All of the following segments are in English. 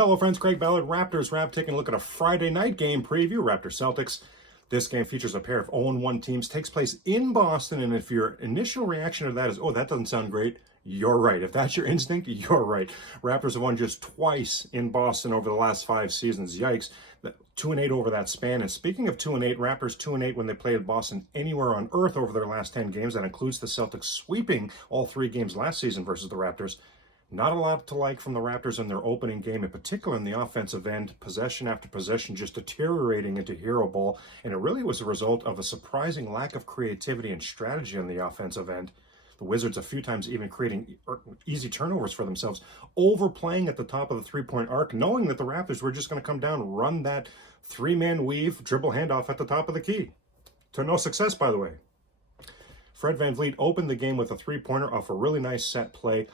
Hello friends, Craig Ballard, Raptors Wrap, taking a look at a Friday night game preview, Raptors Celtics. This game features a pair of 0-1 teams, takes place in Boston, and if your initial reaction to that is, oh, that doesn't sound great, you're right. If that's your instinct, you're right. Raptors have won just twice in Boston over the last 5 seasons. Yikes. 2-8 over that span. And speaking of 2-8, Raptors 2-8 when they played Boston anywhere on earth over their last 10 games. That includes the Celtics sweeping all 3 games last season versus the Raptors. Not a lot to like from the Raptors in their opening game, in particular in the offensive end. Possession after possession just deteriorating into hero ball, and it really was a result of a surprising lack of creativity and strategy on the offensive end. The Wizards a few times even creating easy turnovers for themselves, overplaying at the top of the three-point arc, knowing that the Raptors were just going to come down, run that 3-man weave, dribble handoff at the top of the key. To no success, by the way. Fred VanVleet opened the game with a three-pointer off a really nice set play.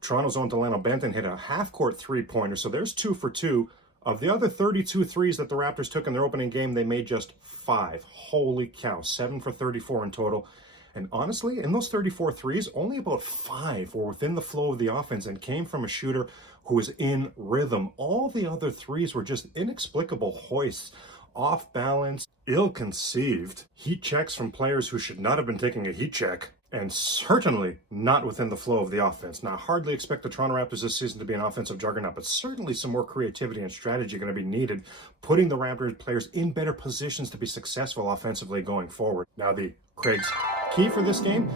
Toronto's own Delano Benton hit a half-court three-pointer, so there's 2 for 2. Of the other 32 threes that the Raptors took in their opening game, they made just 5. Holy cow, 7 for 34 in total. And honestly, in those 34 threes, only about 5 were within the flow of the offense and came from a shooter who was in rhythm. All the other threes were just inexplicable hoists, off balance, ill-conceived heat checks from players who should not have been taking a heat check, and certainly not within the flow of the offense. Now, I hardly expect the Toronto Raptors this season to be an offensive juggernaut, but certainly some more creativity and strategy are going to be needed, putting the Raptors players in better positions to be successful offensively going forward. Now, Craig's key for this game,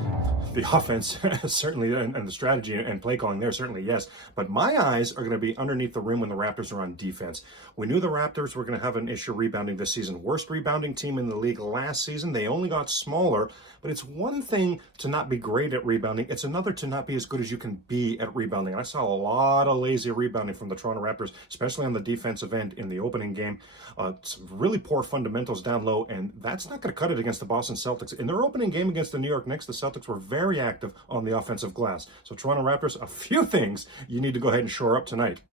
the offense certainly, and the strategy and play calling there, certainly yes. But my eyes are going to be underneath the rim when the Raptors are on defense. We knew the Raptors were going to have an issue rebounding this season. Worst rebounding team in the league last season. They only got smaller, but it's one thing to not be great at rebounding. It's another to not be as good as you can be at rebounding. And I saw a lot of lazy rebounding from the Toronto Raptors, especially on the defensive end in the opening game. Some really poor fundamentals down low, and that's not going to cut it against the Boston Celtics. In their opening game against the New York Knicks, the Celtics were very active on the offensive glass. So Toronto Raptors, a few things you need to go ahead and shore up tonight.